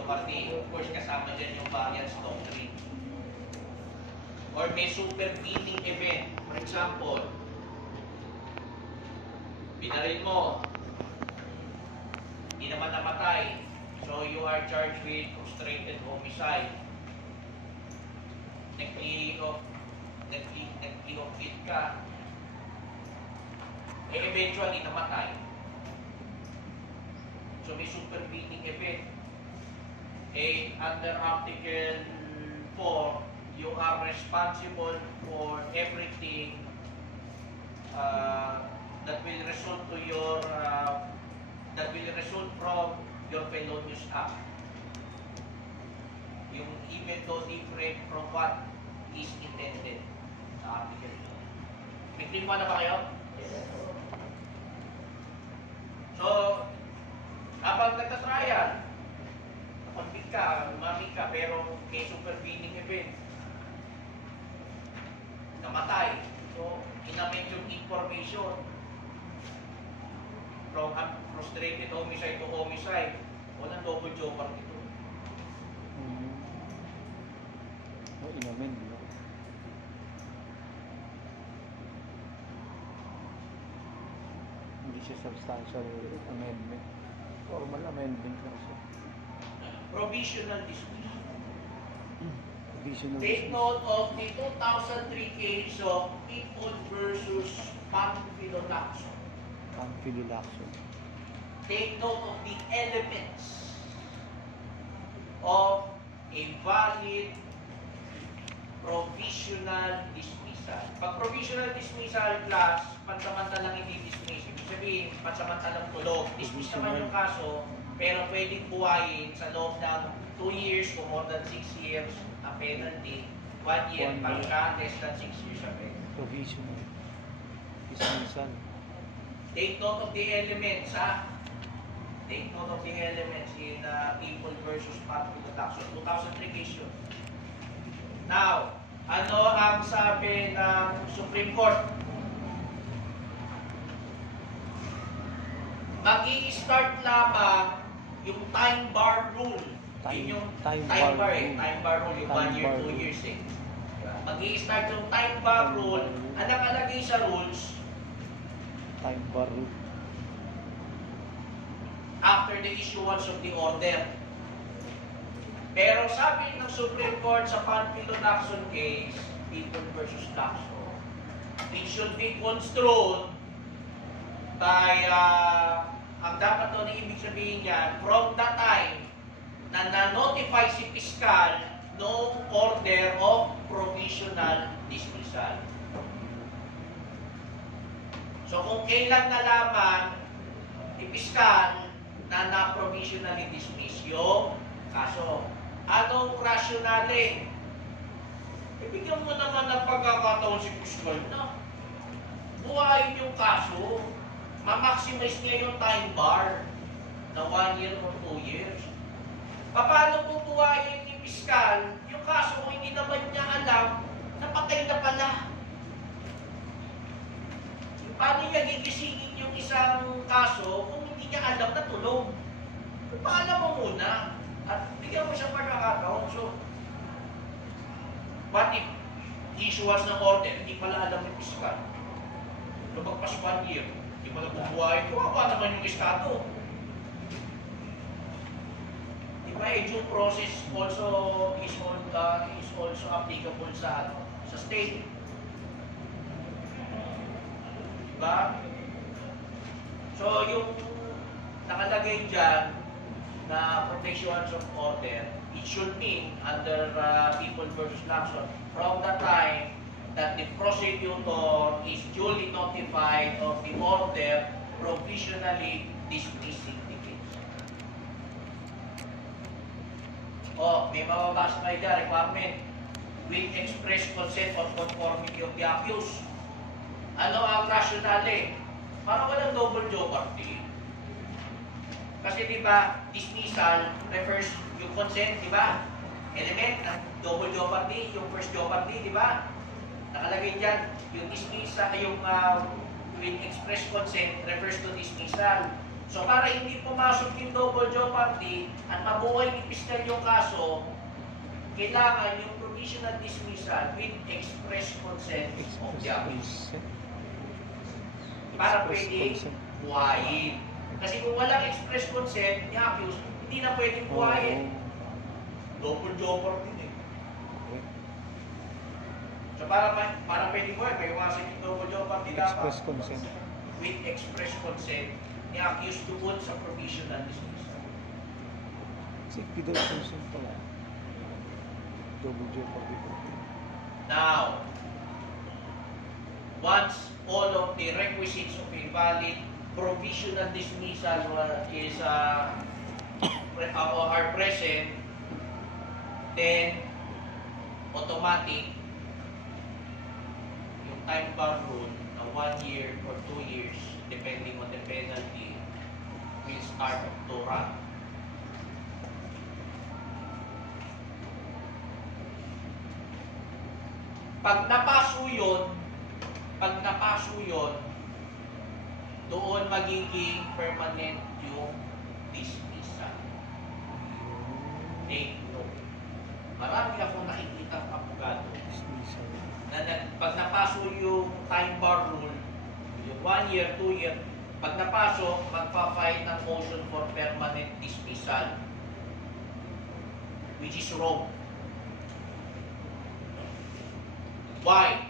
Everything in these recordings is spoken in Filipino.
jeopardy. Of course, kasama dyan yung variance doctrine. Or may supervening event. For example, binaril mo, hindi naman namatay. So you are charged with frustrated homicide. Nag-i-offit ka. Eventually namatay. So may supervening event. Under Article 4, you are responsible for everything that will result to your from your felonious act. Yung even though different from what is intended sa article. May klima na ba kayo? Yes. So, habang nagtatrial, nakonvict ka, umami ka, pero may supervening event. Namatay. So, inamend yung information from frustrated homicide to homicide. Walang double jeopardy ito. Inamend, no? Hindi siya substantial amendment. Formal amendment lang siya. Provisional dismissal. Provisional Take note of the 2003 case of People versus Pamphilo Lacson. Pamphilo Lacson. Take note of the elements of a valid provisional dismissal. Pag provisional dismissal class, pansamantalang hindi dismiss. Ibig sabihin, pansamantalang tulog. Dismiss naman yung kaso, pero pwedeng buhayin sa loob ng 2 years o more than 6 years ang penalty. 1 year pagka less than 6 years ang penalty. Provisional dismissal. Take note of the elements, ha? Take note of the elements in People versus Pamphilo Lacson. 2003 case yun. Now, ano ang sabi ng Supreme Court? Mag-i-start lamang yung time bar rule. Yun yung time bar eh. Time bar rule, yung 1 year, 2 years eh. Mag-i-start yung time bar rule. Anong alagay sa rules? Time bar rule. After the issuance of the order. Pero sabi ng Supreme Court sa Pamphilo Lacson case, People versus Lacson, it should be construed by, ang dapat doon ibig sabihin yan, from the time na na-notify si Piskal no order of provisional dismissal. So kung kailan nalaman ni Piskal na na-provisionally dismiss yung kaso, anong rationale? Ibigyan mo naman ng pagkakataon si Piskal na buhayin yung kaso, ma-maximize niya yung time bar na 1 year or 2 years. Paano kung buhayin ni Piskal yung kaso kung hindi naman niya alam na patay na pala? Paano niya gigisingin yung isang kaso kung hindi niya alam na tulog? Paalam mo muna at bigyan mo siya pagkakataon. So, what if issuance ng order, hindi pala alam ni Piskal? Lumagpas 1 year, hindi pala bubuhayin. Kawawa naman yung estado. Diba, due process is also applicable sa state. Diba? So, yung nakalagay dyan na protection of order, it should mean under People versus Lacson from the time that the prosecutor is duly notified of the order provisionally dismissing the case. May mababasa kayo dyan, requirement with express consent or conformity of the accused. Ano ang rationale? Para walang double jeopardy. Kasi di ba, dismissal refers yung consent, di ba? Element ng double jeopardy, yung first jeopardy, di ba? Nakalagay dyan, yung dismissal, yung with express consent refers to dismissal. So para hindi pumasok yung double party at mabuhay ni Piskal yung kaso, kailangan yung provisional dismissal with express consent of the accused. Para pwede buhayin. Kasi kung walang express consent ni accused, hindi na pwedeng buhayin. Double jeopardy din eh. So para pwedeng buhayin, may iwasan yung double jeopardy dapat. Express consent. With express consent ni accused doon sa provisional dismissal. Kasi without consent pala. Double jeopardy. Now, once all of the requisites of a valid provisional dismissal are present, then automatic yung time bar rule na 1 year or 2 years depending on the penalty will start to run. Pag napaso yun, doon magiging permanent yung dismissal. Take note. Marami akong nakikita ng abogado Dismissal. na pag napaso yung time bar rule, yung 1 year, 2 year, pag napaso, magpa-file ng motion for permanent dismissal, which is wrong. Why?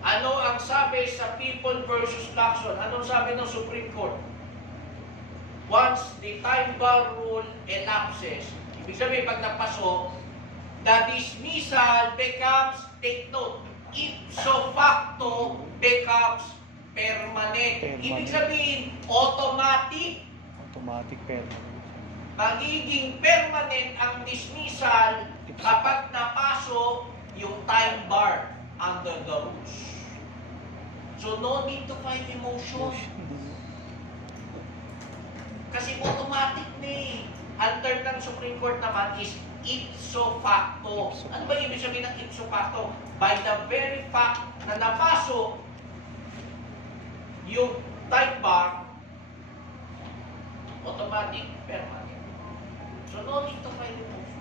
Ano ang sabi sa People versus Lacson? Anong sabi ng Supreme Court? Once the time bar rule elapses, ibig sabihin pag napaso, the dismissal becomes, take note, ipso facto becomes permanent. Ibig sabihin, automatic. Automatic permanent. Magiging permanent ang dismissal kapag napasok yung time bar under the rules. So no need to file a motion. Kasi automatic na eh. Ang term ng Supreme Court naman is ipso facto. Ano ba ibig sabihin ng ipso facto? By the very fact na napasok yung time bar, automatic, permanent. So no need to file a motion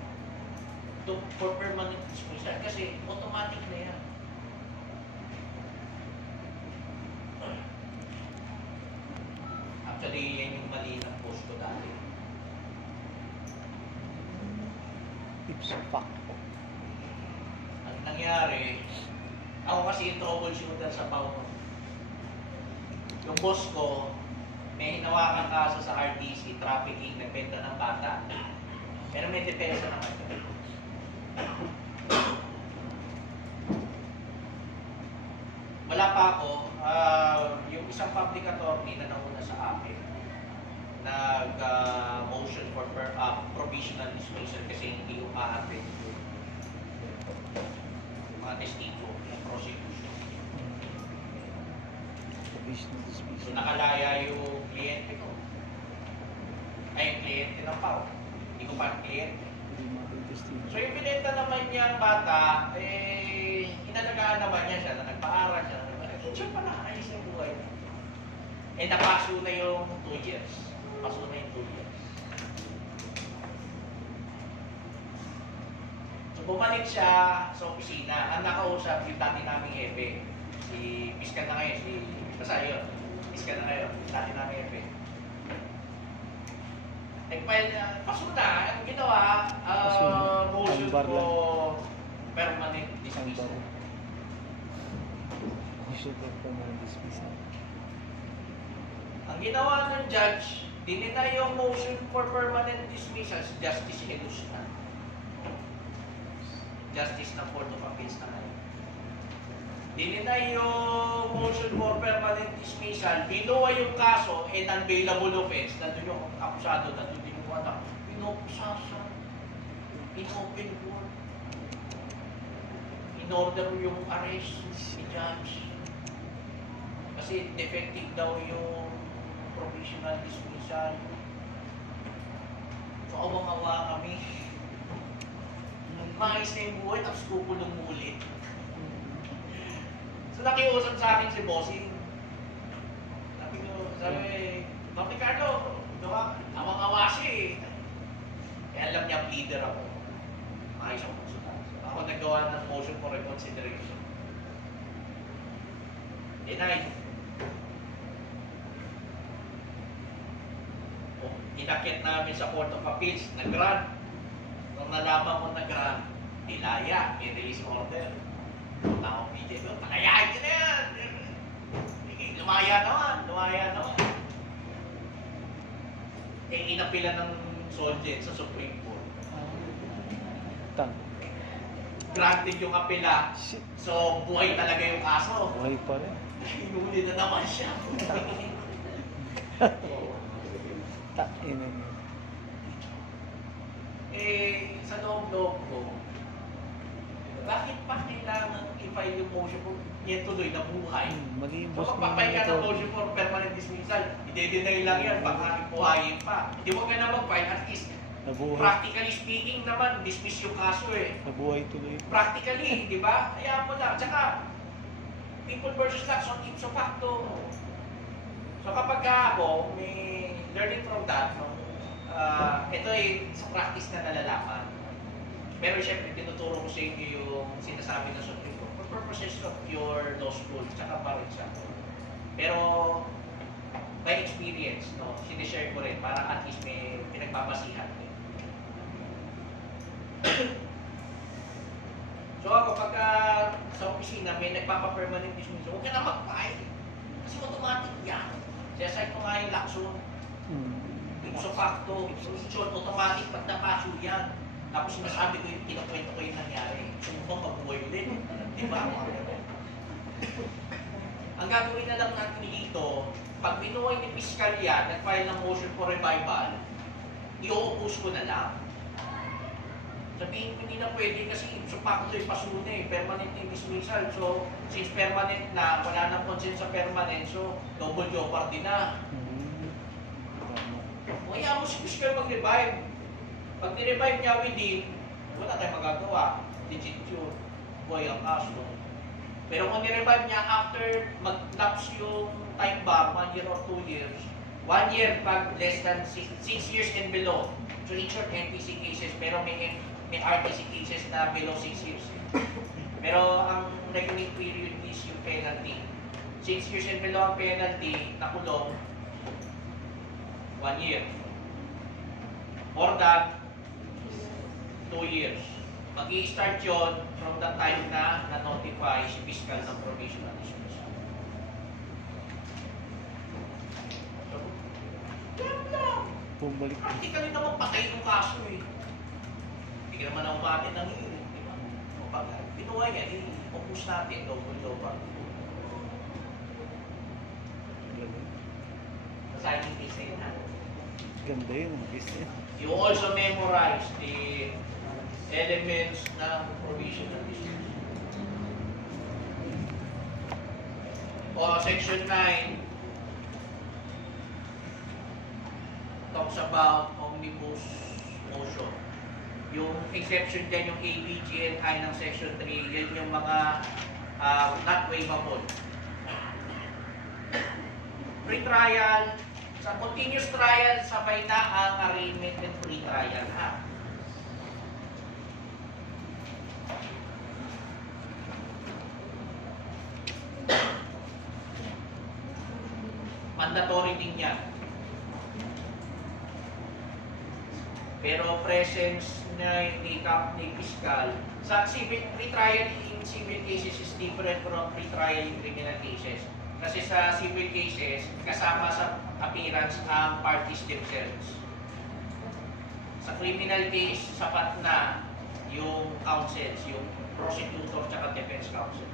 for permanent dismissal kasi automatic na yan. Actually, yan yung mali ng post ko dati. Ipso facto. Ang nangyari, ako kasi yung troubleshooter sa Pauno. Yung boss ko, may hinawakan kaso sa RTC, trafficking, nagbenta ng bata. Pero may depensa naman yun. Wala pa ako, yung isang public attorney na nauna sa akin, nag-motion for provisional dismissal kasi hindi umaattend yung mga testigo ng prosecution. Provisional So dismissal. nakalaya yung kliyente ko. Ay, yung kliyente ng PAO. Hindi ko pa kliyente. Hindi makikistin. So yung binenta naman niyang bata, inalagaan naman niya siya, na nagpaaral siya. Siya pala, ayos yung buhay niya. Napaso na yung 2 years. Paso na yung 2 years. So bumalik siya sa opisina. Ang nakausap yung dati naming hepe. Si Piskal na ngayon, basta yun. Piskal na ngayon, dati naming hepe. Nag-file na, paso na. Ang ginawa, motion Albar lang. for permanent dismissal. Issue for permanent dismissal. Ang ginawa ng judge, dinina yung motion for permanent dismissal si Justice Elusna. Justice ng Court of Appeals na ngayon. Dinina yung motion for permanent dismissal, binuwa yung kaso, unavailable offense, nandun yung akusado, nandun din yung anak, pinopsasa, in-open court, in-order yung arrest si judge. Kasi defective daw yung provisional dismissal. So, awang-awa kami. Maayos na yung buhay, tapos kukulong mo ulit. So, nakiusap sa akin si Bossing. Sabi, Ma'am Ricardo, awang-awa siya leader ako. Maayos ako konsultante. Ako nagawa ng motion for reconsideration. Denied. Inakit namin sa Court of Appeals, nag-grant. Nung nalaman ko nag-grant, dilaya, i-release order. Punta akong PJ ko, pakayahin ka na yan! Lumaya naman. Inapila ng Solgen sa Supreme Court. Tang. Granted yung apila, Shit. so buhay talaga yung kaso. Buhay pa rin. Hinuli na naman siya. Ina niya. Sa loob-loob ko, bakit pa kailangan i-file yung motion kung yan tuloy na buhay? Mali yung So boss magpapay ka ng ito. motion for permanent dismissal, i-deny lang yan, baka ipuhayin pa. Hindi mo ka na mag-file, at least Nabuhay. practically speaking naman, dismiss yung kaso eh. Nabuhay tuloy. Practically, di ba? Hayaan mo lang. Tsaka, people versus Lacson, ipso facto. So kapag ako, may learning from that, no? Ito ay sa practice na nalalaman. Pero siyempre, tinuturo ko sa inyo yung sinasabi ng Supreme Court for purposes of your law school, tsaka pa rin siya. Pero, by experience, no, sinishare ko rin para at least may pinagbabasihan din. So ako, pagka sa opisina may nagpapa-permanent dismissal, huwag ka na mag-file. Kasi automatic yan. Siyasay ko nga yung Lacson. So facto, solution, automatic pag napaso yan. Tapos sinasabi ko yung kinakwento ko yung nangyari. So bang mabuhay ulit. Di ba? Ang gagawin na lang natin dito, pag binuhay ni Piskal yan, nag-file ng motion for revival, i-oppose ko na lang. Sabihin ko hindi na pwede kasi ipso facto yung pasuna eh, permanent yung dismissal. So, since permanent na, wala nang consent sa permanent, so double jeopardy na. O kaya mo si Piskal mag-revive. Pag ni-revive niya within, wala tayong magagawa. Legit yun. Buhay ang kaso. Pero kung ni-revive niya after mag-lapse yung time bar, 1 year or 2 years, 1 year pag less than 6 years and below. So in short, NPC cases, pero may RTC cases na below 6 years. Pero ang reckoning period is yung penalty. 6 years and below ang penalty, nakulong 1 year. More than 2 years. Mag-i-start yun from the time na na-notify si Piskal ng provisional dismissal. So, yan lang. Bumalik. Practically naman patay yung kaso eh. Hindi ka naman ang umati ng hirin, di ba? O pag pinuhay yan, i-focus natin, double-double. Signing case na yun. Ganda yun. Business. You also memorize the elements ng provisional dismissal. O section 9 talks about omnibus motion. Yung exception dyan, yung ABGNI ng section 3, yan yung mga not waivable. Pre-trial, sa continuous trial, sabay na ang arraignment and pre-trial ha. Mandatory din yan. Pero presence na ni Piskal, sa civil pre-trial in civil cases is different from pre-trial in criminal cases. Kasi sa civil cases, kasama sa appearance ang parties themselves. Sa criminal case, sapat na yung counsels, yung prosecutor at defense counsel.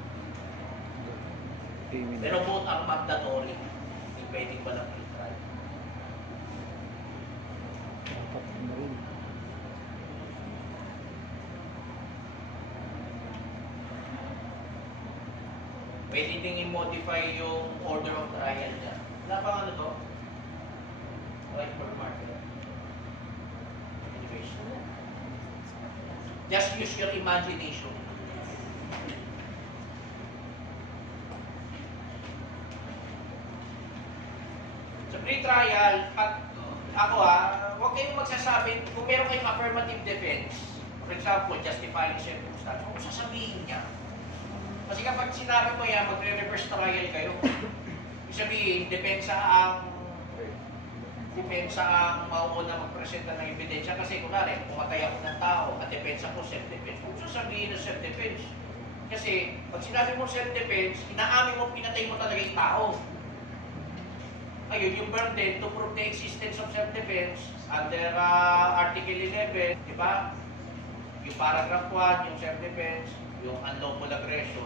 Pero both are mandatory. Hindi pwedeng walang pre-trial. Dapat na rin. Pwede ding i-modify yung order of trial niya. Wala bang ano to? Whiteboard marker. Anyways. Just use your imagination. Sa pre-trial, pag ako huwag kayong magsasabi kung kung meron kayong affirmative defense, for example, justifying circumstance, kung sasabihin niya. Kasi kapag sinabi mo yan, magre-reverse trial kayo. Ibig sabihin, depensa ang mauuna magpresenta ng ebidensya kasi kunwari, pumatay ako ng tao at depensa ko self-defense. Kung sasabihin ng self-defense, kasi pag sinabi mo self-defense, inaamin mo pinatay mo talaga yung tao. Ayun, yung burden to prove the existence of self-defense under Article 11, di ba? Yung paragraph 1, yung self-defense, yung unlawful aggression,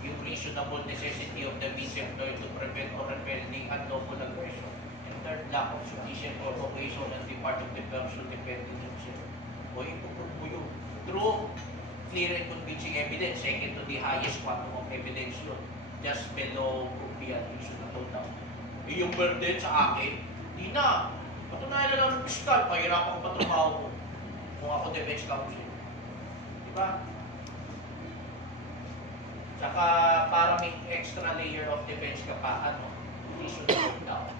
yung reasonable necessity of the victim to prevent or repel the unlawful aggression, and third, lack of sufficient provocation on the part of the person defending himself. O ipuprove mo yun through clear and convincing evidence, second to the highest quantum of evidence yun, just below proof beyond reasonable doubt. Yung burden sa akin, di na. Patunayan na lang ng piskal, pahirapan ko pa trabaho ko kung ako defense counsel. Diba? Tsaka para may extra layer of defense ka pa, reasonable doubt.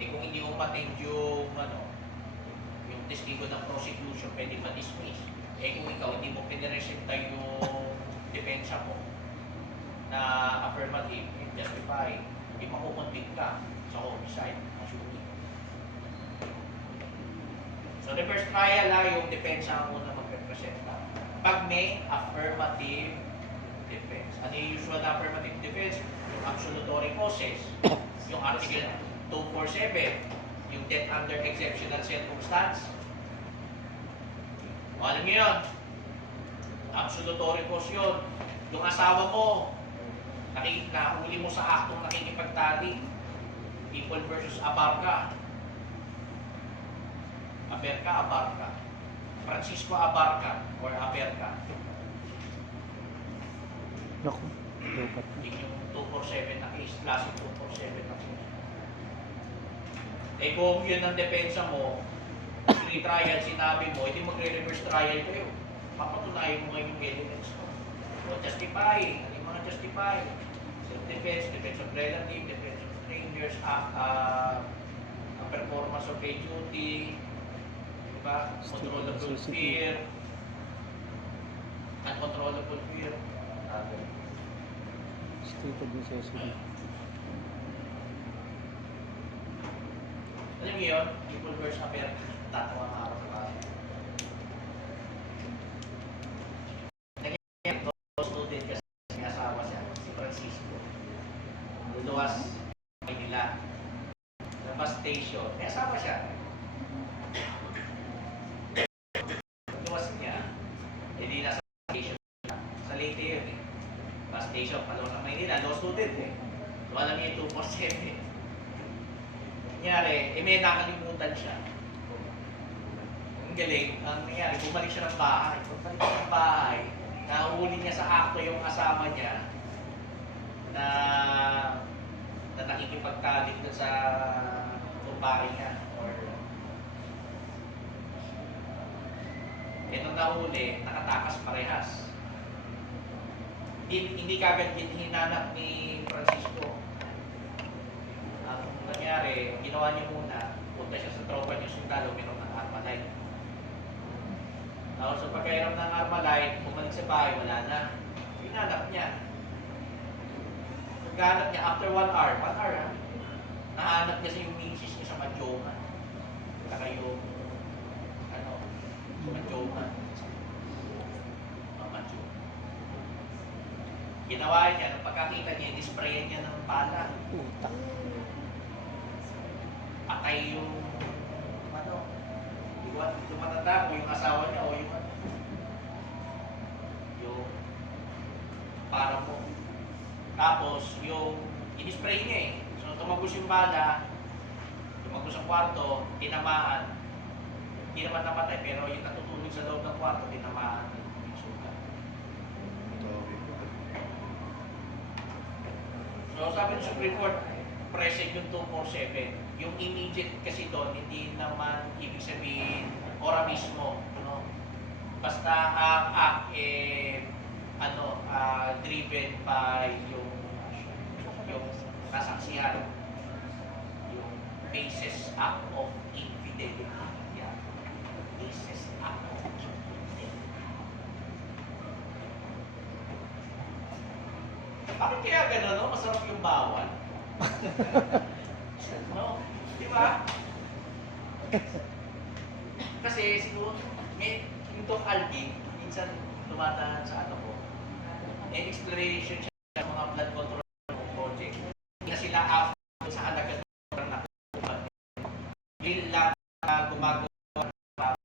Eh kung hindi umatend yung testigo ng prosecution, pwede ma-dismiss. Eh kung ikaw hindi mo piniresenta yung depensa mo na affirmative, justify, hindi makukonvict ka sa homicide, shooting. So the first trial yung depensa ang muna magrepresenta. Pag may affirmative defense. Ano yung usual na affirmative defense? Yung absolutory causes, yung Article 247, yung death under exceptional circumstance. O, alam niyo yun, absolutory cause yun. Yung asawa mo, nahuli mo sa aktong nakikipagtali, People versus Abarca. Abarca. Francisco Abarca or Abarca. Naku, lupat. Yung 247 na case, classic 247 na case. Eh kung yun ang depensa mo, pre-trial sinabi mo, hindi magre-reverse trial kayo. Papatunayan mo yung elements mo. So justify, ano yung mga justify? Self-defense, defense of relative, defense of strangers, performance of a duty, diba? Controllable fear, uncontrollable fear. State of necessity. Alam niyo yun? People versus affair. Tatawa nga ako sa bahay. Nagyayari ko, student kasi may asawa siya, si Francisco. Luluwas, Manila. Sa bus station, may asawa siya. Luluwas niya, hindi nasa station. Sa Leyte yun eh. Bus station, palong ng Maynila, law student eh. So alam niya yung 247. Nangyari, may nakalimutan siya. Ang galing, ang nangyari, bumalik siya ng bahay. Pagbalik siya ng bahay, nahuli niya sa akto yung kasama niya na nakikipagtalik na sa kumpare niya. Nung nahuli, nakatakas parehas. Hindi kagad hinanap ni Francisco. Ang nangyari, ginawa niya muna, punta siya sa tropa niya sundalo, meron ng Armalite. Tapos sa pagkairam ng Armalite, bumalik sa bahay, wala na. Hinanap niya. Pagkahanap niya, after 1 hour ha, nahanap niya sa yung misis niya sa Madyoman. Saka yung, Madyoman. Madyoman. Ginawa niya, nung pagkakita niya, disprayan niya ng bala. Putak. Patay yung hindi ko matanda kung yung asawa niya o yung para mo. Tapos yung in-spray niya eh. So tumagos yung bala, tumagos sa kwarto, tinamaan. Hindi naman namatay pero yung natutulog sa loob ng kwarto, tinamaan yung sugat. So sabi ng Supreme Court, present yung 247. Yung immediate kasi doon, hindi naman ibig sabihin ora mismo, no? Basta ang act driven by yung nasaksihan, yung basis act of infidelity. Yan. Basis act of infidelity. Bakit kaya gano'n, no? Masarap yung bawal. No? Di ba? Kasi siguro, yung Doc Alvin, minsan tumataan sa ano ko, exploration siya ng mga blood control project. Hindi na sila after sa halaga ng nakuha. Will lang gumagawa para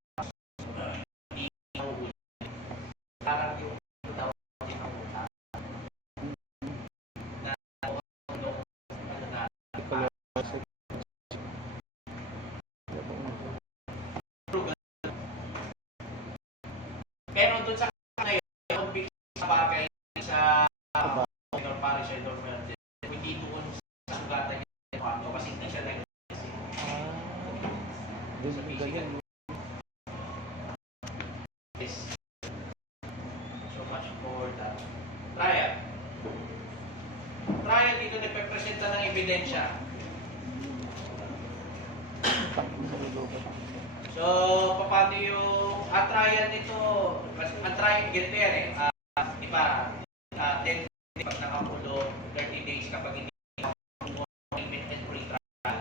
hindi nauuli. Parang yung tawag ng utang. Na ano na, pero doon sa ngayon, yung big sa bagay sa minor parish and emergency, hindi doon sa sugatan niya ano, kasi hindi siya nag-isip. Doon sa ganyan. So much for that. Trial. Trial dito nagpe-presenta ng ebidensya. So, paano yung trial nito? Ang trial, ganito yan eh. Diba, 10 days pag nakapulo, 30 days kapag hindi nakapulo and free trial.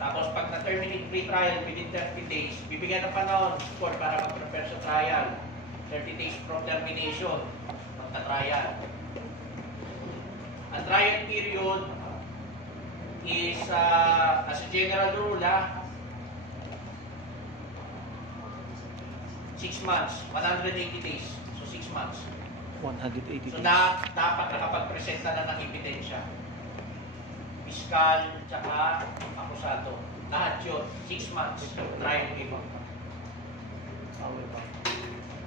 Tapos pag na-terminate free trial within 30 days, bibigyan ng panahon for para mag-prepare sa trial. 30 days from termination, magta-trial. Ang trial period is, as a general rule, 6 months, 180 days. So 6 months. 180 So days. dapat nakapagpresenta na ng ebidensya. Piskal, tsaka akusado. Lahat yun, 6 months. Trial period.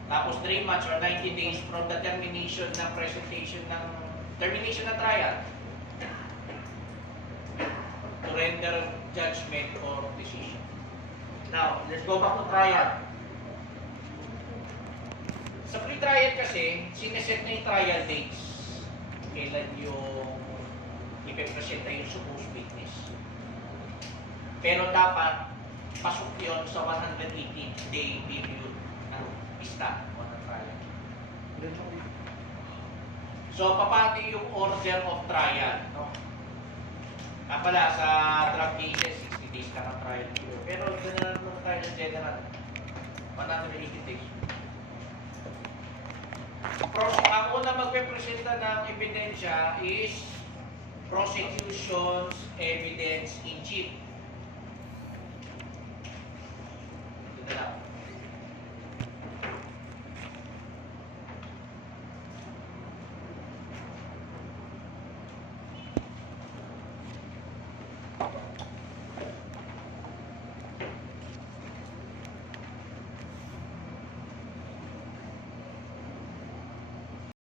Tapos 3 months or 90 days from the termination ng presentation ng termination ng trial to render judgment or decision. Now, let's go back to trial. Sa pre-trial kasi, sineset na yung trial dates. Kailan yung ipipresenta yung supposed witness. Pero dapat, pasok yun sa 180-day period ng pista o ng trial. So, paano yung order of trial? No? Pala, sa drug cases, 60 days ka ng trial period. Pero general ng trial in general, 180 days. Ang una magpe-presenta ng ebidensya is prosecution's evidence in chief.